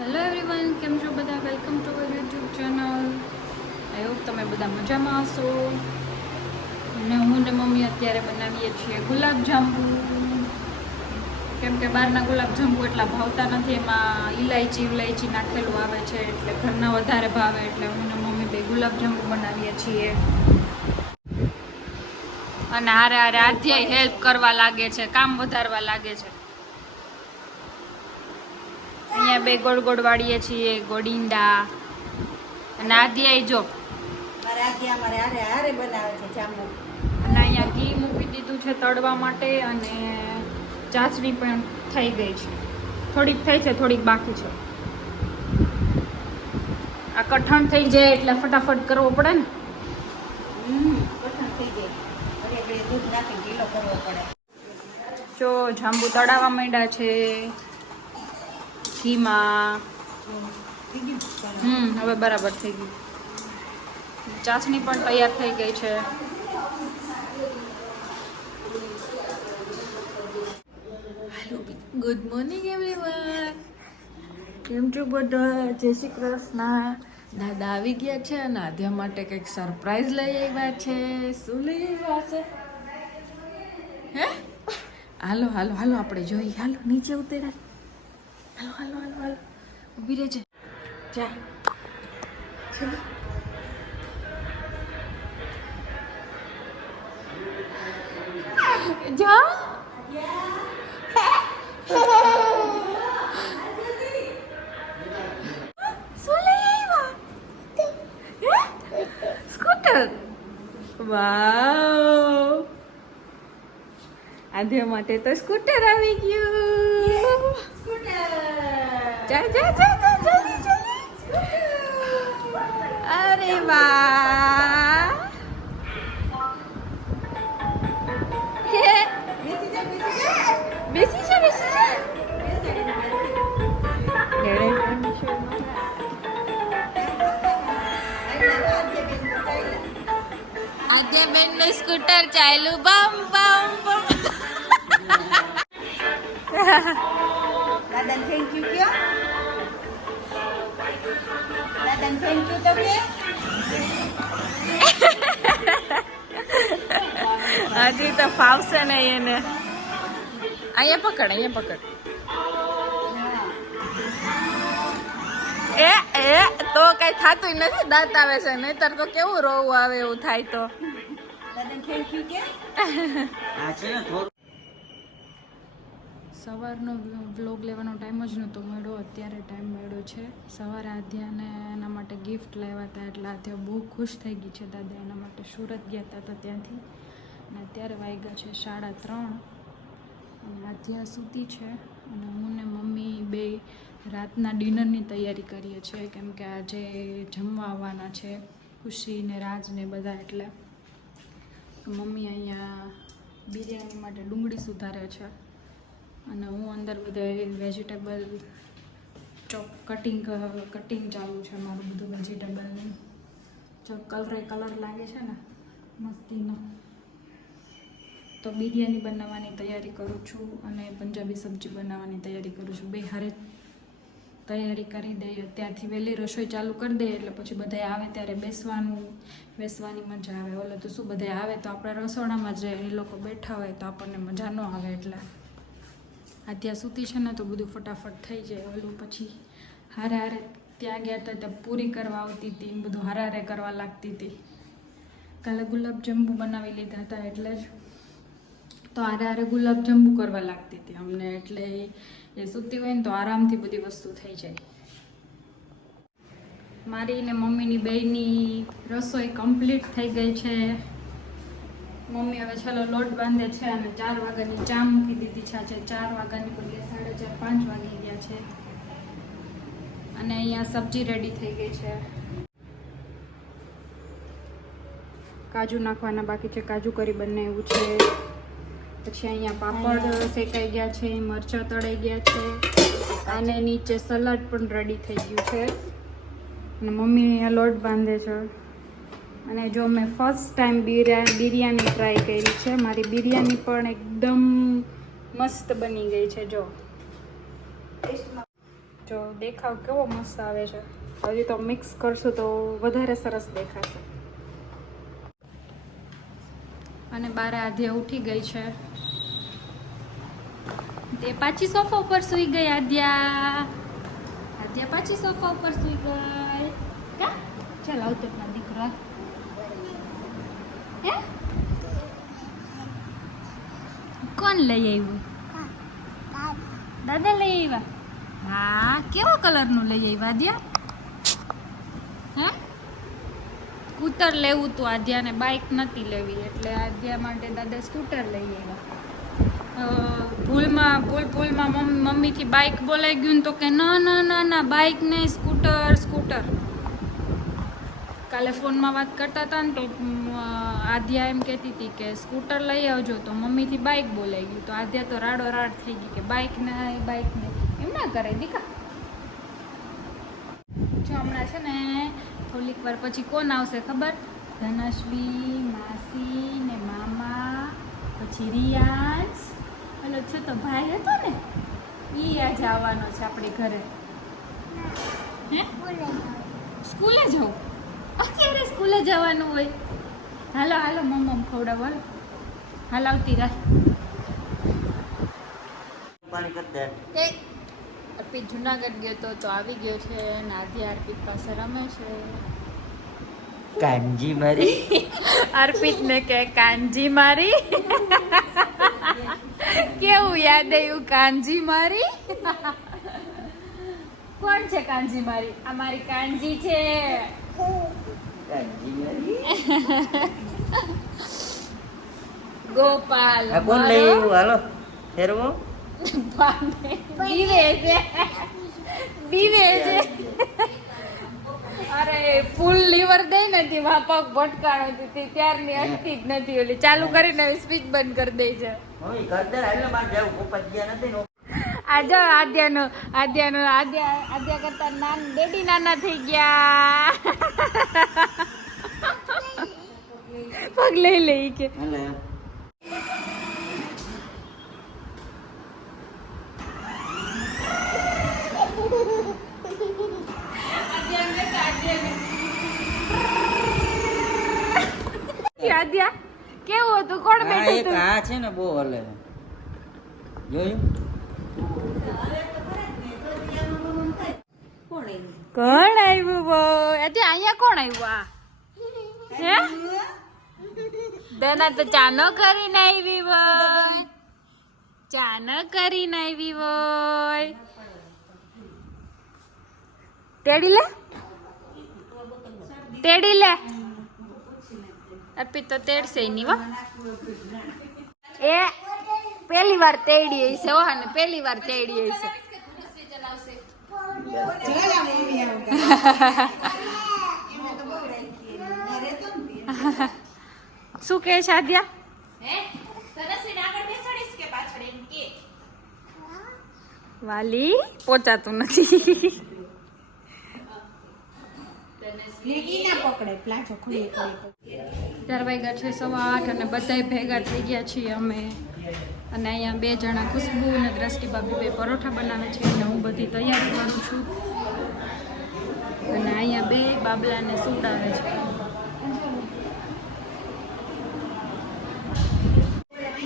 Hello everyone, કેમ છો બધા? Welcome to our YouTube channel. I hope તમે બધા મજામાં હશો. અને હું ને મમ્મી અત્યારે બનાવીએ છીએ ગુલાબજાંબુ. કેમ કે બહારના ગુલાબજાંબુ એટલા ભાવતા નથી, એમાં ઇલાયચી નાખેલું આવે છે, એટલે ઘરના વધારે ભાવે. એટલે હું ને મમ્મી બે ગુલાબજાંબુ બનાવીએ છીએ. અને હારે હારે આધ્યાય હેલ્પ કરવા લાગે છે, કામ વધારવા લાગે છે. અહીંયા બે ગોળ ગોળ વાળીએ છીએ ગોડિંડા. અને આધ્યાય જો મારે હારે હારે બનાવે છે જાંબુ. અને અહીંયા ઘી મૂકી દીધું છે તળવા માટે, અને ચાસણી પણ થઈ ગઈ છે. થોડીક થઈ છે, થોડીક બાકી છે. આ કઠણ થઈ જાય એટલે ફટાફટ કરવો પડે ને. કઠણ થઈ જાય એટલે દૂધ નાખી ઢીલો કરવો પડે. જો જાંબુ તળાવવા માંડ્યા છે ઘીમાં. હવે બરાબર થઈ ગયું. ચાસણી પણ તૈયાર થઈ ગઈ છે. ગુડ મોર્નિંગ એવરીવન, કેમ છો બધા? જય શ્રી કૃષ્ણ. દાદા આવી ગયા છે અને આધ્યા માટે કંઈક સરપ્રાઈઝ લઈ આવ્યા છે. શું લઈ આવ્યા છે? હે, હાલો હાલો હાલો આપણે જોઈએ. હાલો નીચે ઉતર્યા. હાલો હાલો હાલો હાલો, ઊભી રહેજે. જા ચલો. જા સ્કૂટર. વાવ, આધ્યા માટે તો સ્કૂટર આવી ગયું. જા જા જા જા, જલ્દી જલ્દી. અરે વાહ, બેસી જા બેસી જા. આધ્યા બેન નું સ્કૂટર ચાલ્યું બમ બમ બમ. દાદાને થેન્ક યુ કયો. દાદાને થેન્ક યુ તો કે. હજી તો ફાવશે નહીં એને. અહીંયા પકડ, અહીંયા પકડ. એ તો કઈ થતું નથી, દાંત આવે છે. નહીતર તો કેવું રોવું આવે એવું થાય તો. દાદાને થેન્ક યુ કે. સવારનો વ્લોગ લેવાનો ટાઈમ જ નહોતો મળ્યો, અત્યારે ટાઈમ મળ્યો છે. સવારે આધ્યાને એના માટે ગિફ્ટ લાવ્યા હતા, એટલે આધ્યા બહુ ખુશ થઈ ગઈ છે. દાદા એના માટે સુરત ગયા હતા તો ત્યાંથી. અને અત્યારે વાગ્યા છે 3:30. અને આધ્યા સૂતી છે અને હું ને મમ્મી બે રાતના ડિનરની તૈયારી કરીએ છીએ, કેમ કે આજે જમવા આવવાના છે ખુશી ને રાજ ને બધા. એટલે મમ્મી અહીંયા બિરયાની માટે ડુંગળી સુધારે છે અને હું અંદર બધા વેજીટેબલ કટિંગ ચાલુ છે મારું બધું વેજીટેબલનું. જો કલર લાગે છે ને મસ્તીનો. તો બિરયાની બનાવવાની તૈયારી કરું છું અને પંજાબી સબ્જી બનાવવાની તૈયારી કરું છું. બે હારે તૈયારી કરી દઈએ, ત્યાંથી વહેલી રસોઈ ચાલુ કરી દઈએ એટલે પછી બધા આવે ત્યારે બેસવાની મજા આવે. ઓલે તો શું, બધા આવે તો આપણે રસોડામાં જ એ લોકો બેઠા હોય તો આપણને મજા ન આવે. એટલે આધ્યા સૂતી છે ને તો બધું ફટાફટ થઈ જાય. ઓલું પછી હારે ત્યાં ગયા હતા ત્યાં પૂરી કરવા આવતી હતી, બધું હારે કરવા લાગતી હતી. કાલે ગુલાબજાંબુ બનાવી લીધા હતા એટલે જ તો હારે ગુલાબજાંબુ કરવા લાગતી હતી અમને. એટલે એ સૂતી હોય ને તો આરામથી બધી વસ્તુ થઈ જાય. મારી ને મમ્મીની બેયની રસોઈ કમ્પ્લીટ થઈ ગઈ છે. મમ્મી હવે ચાલો લોટ બાંધે છે અને 4 વાગ્યાની ચા મૂકી દીધી છે. આજે 4 વાગ્યાની બદલે 4:30 5 વાગી ગયા છે. અને અહીંયા સબ્જી રેડી થઈ ગઈ છે. કાજુ નાખવાના બાકી છે, કાજુ કરી બનાવ્યું છે. પછી અહીંયા પાપડ શેકાઈ ગયા છે, મરચાં તળાઈ ગયા છે અને નીચે સલાડ પણ રેડી થઈ ગયું છે. અને મમ્મી અહીંયા લોટ બાંધે છે. અને જો મેં ફર્સ્ટ ટાઈમ બિરયાની ટ્રાય કરી છે. મારી બિરયાની પણ એકદમ મસ્ત બની ગઈ છે. જો જો દેખાવ કેવો મસ્ત આવે છે. હજી તો મિક્સ કરશું તો વધારે સરસ દેખાશે. અને બારે આધ્યા ઉઠી ગઈ છે. તે પાછી સોફા ઉપર સૂઈ ગઈ આધ્યા. આધ્યા પાછી સોફા ઉપર સૂઈ ગઈ. કા ચાલ આવતો ના દીકરા. હે કોણ લઈ આવ્યું? દાદા લઈ આવ્યા. હા કેવા કલરનું લઈ આવ્યા આધ્યા? હે સ્કૂટર લેવું તું આધ્યાને, બાઇક નથી લેવી એટલે આધ્યા માટે દાદા સ્કૂટર લઈ આવ્યા. ભૂલમાં મમ્મીથી બાઇક બોલાઈ ગયું ને તો કે ના ના ના ના બાઇક નહીં સ્કૂટર. કાલે ફોનમાં વાત કરતા હતા ને તો આધ્યા એમ કહેતી હતી કે સ્કૂટર લઈ આવજો, તો મમ્મીથી બાઇક બોલાઈ ગયું તો આધ્યા તો રાડો રાડ થઈ ગઈ કે બાઇક નહીં એમ ના કરે દીકા. જો હમણાં છે ને થોડીક વાર પછી કોણ આવશે ખબર? ધનશ્વી, માસી ને મામા, પછી રિયાન્સ, પેલો છોટો ભાઈ હતો ને ઈ આજે આવવાનો છે આપણે ઘરે. હે સ્કૂલે જવું? અત્યારે સ્કૂલે જવાનું હોય? હાલો હાલો મમ્મ ખવડાવો. હાલ આવતી રાહ. અર્પિત જુનાગઢ ગયો તો આવી ગયો છે ને આધ્યા અર્પિત પાસે રમે છે. કાનજી મારી અર્પિત ને કે કાનજી મારી. કેવું યાદ આવ્યું કાનજી મારી? કોણ છે કાનજી મારી? આ મારી કાનજી છે. કાનજી મારી ગોપાલ આ કોણ લઈ આવ્યું? હાલો ફેરવો. બીવે છે. અરે ફૂલ લીવર દે ને તે પગ ભટકાણો હતી ત્યારની અટકી જ નથી. ઓલી ચાલુ કરીને સ્પીચ બંધ કરી દે છે. મમ્મી ઘર હાલે માર જાવ પપ્પા ગયા નથી નો. આદ્યા કરતા ડેડી નાના થઈ ગયા. પગ લઈ લઈ કે હાલે આદ્યા કેવું હતું? કોણ બેઠું હતું? આ છે ને બહુ હલે જોયું? કોણ આવ્યું બોય? અહીંયા કોણ આવ્યું? હે દેના તો ચાનો કરીને આવી હોય. ચાનો કરીને આવી હોય. તેડી લે અર્પિત તો તેડશે નહીં હો. એ પહેલી વાર તેડી હશે હો. ને પહેલી વાર તેડી હશે. શું કહે છે આદ્યા? વાલી પહોંચાતું નથી. ત્યાર વાગ્યા છે 8:15 અને બધાય ભેગા થઈ ગયા છીએ અમે. અને અહીંયા 2 જણા ખુશ્બુ અને દ્રષ્ટિભાભી 2 પરોઠા બનાવે છે અને હું બધી તૈયારી કરું છું. અને અહીંયા 2 બાબલાને સુવડાવે છે.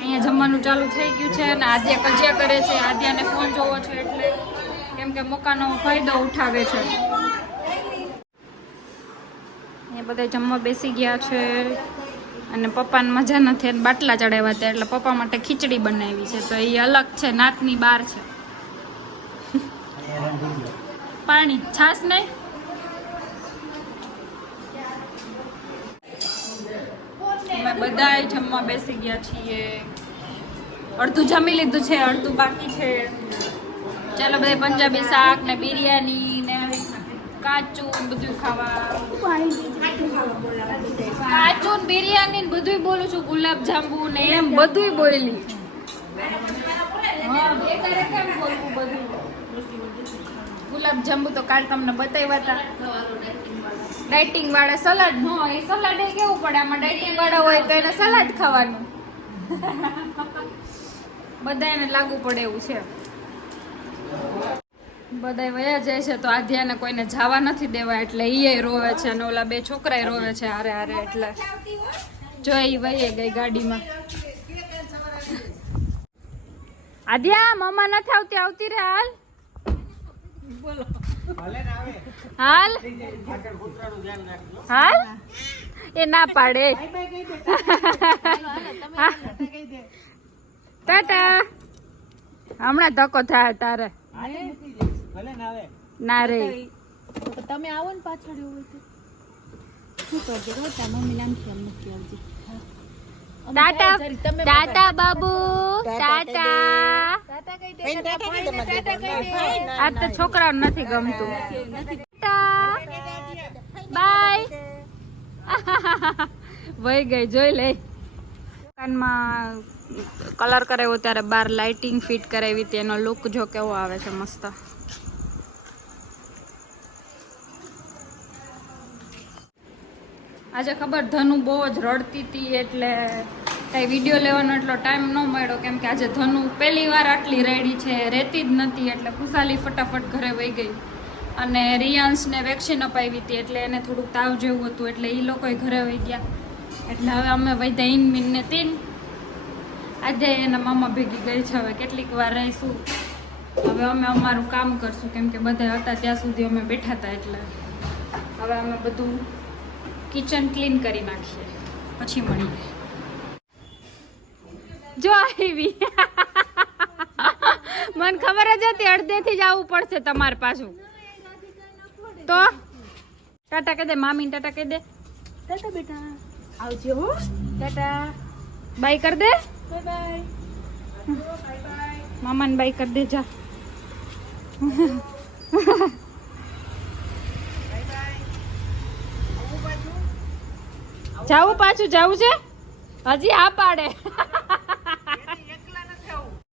અહીંયા જમવાનું ચાલુ થઈ ગયું છે અને આદ્યા કજિયા કરે છે. આદ્યાને ફોન જોવો છે એટલે કેમ કે મોકાનો ફાયદો ઉઠાવે છે. અહીંયા બધા જમવા બેસી ગયા છે અને પપ્પાને મજા નથી અને બાટલા ચડાવ્યા હતા એટલે પપ્પા માટે ખીચડી બનાવી છે. તો એ અલગ છે, નાતની બહાર છે. પાણી છાશ નહીં. અમે બધા જમવા બેસી ગયા છીએ. અડધું જમી લીધું છે, અડધું બાકી છે. ચાલો બધા પંજાબી શાક ને બિરયાની ને કાચું બધું ખાવા. કાચું બિરયાની ને બધું બોલું છું. ગુલાબ જાંબુ ને એમ બધું બોલી. હા બેકારે કેમ બોલવું બધું? ગુલાબ જાંબુ તો કાલ તમને બતાવ્યા હતા. ડાયટિંગ વાળા સલાડ. હા એ સલાડ એ કેવું પડે? આમાં ડાયટિંગ વાળા હોય તો એને સલાડ ખાવાનું. બધા એને લાગુ પડે એવું છે. બધા વયા જાય છે તો આધ્યાને કોઈને જવા નથી દેવા એટલે ઈ રોવે છે અને ઓલા બે છોકરાય રોવે છે હારે હારે એટલે જો ઈ વહી ગઈ ગાડીમાં. આધ્યા મમ્મા નથી આવતી, આવતી રે હાલ. બોલો હાલ હાલ એ ના પાડે. ટાટા હમણાં ધક્કો થાય તારે ના રે. તમે આવો ને પાછળ એવું હોય તો શું કરજો રોતા મમ્મી નામથી આમ નથી આવતી. ટાટા ટાટા બાબુ ટાટા. આ તો છોકરાઓને નથી ગમતું. બાય વહી ગઈ જોઈ લે. દુકાનમાં કલર કરાવ્યો ત્યારે બાર લાઇટિંગ ફિટ કરાવી હતી. એનો લુક જો કેવો આવે છે મસ્ત. આજે ખબર ધનુ બહુ જ રડતી હતી એટલે કઈ વિડીયો લેવાનો એટલો ટાઈમ ન મળ્યો કેમ કે આજે ધનુ પહેલી વાર આટલી રેડી છે, રહેતી જ નથી એટલે ખુશાલી ફટાફટ ઘરે વહી ગઈ. અને રિયાન્સને વેક્સિન અપાવી હતી એટલે એને થોડુંક તાવ જેવું હતું એટલે એ લોકોય ઘરે વહી ગયા. એટલે હવે અમે વૈધા ઈન ને તીન. આજે એના મામા ભેગી ગઈ છે. હવે કેટલીક વાર રહીશું. હવે અમે અમારું કામ કરશું કેમ કે બધા હતા ત્યાં સુધી અમે બેઠા હતા એટલે હવે અમે બધું કિચન ક્લીન કરી નાખીએ પછી મળીએ. જો આવી મને ખબર જ હતી અડધેથી જ આવવું પડશે તમારે પાછું. તો ટાટા કહી દે મામી, ટાટા કહી દે. ટાટા બેટા આવજો હો. ટાટા બાય કર દે. Bye bye. મામાને બાય કર દે જા. જાવું પાછું જાવું છે હજી આ પાડે.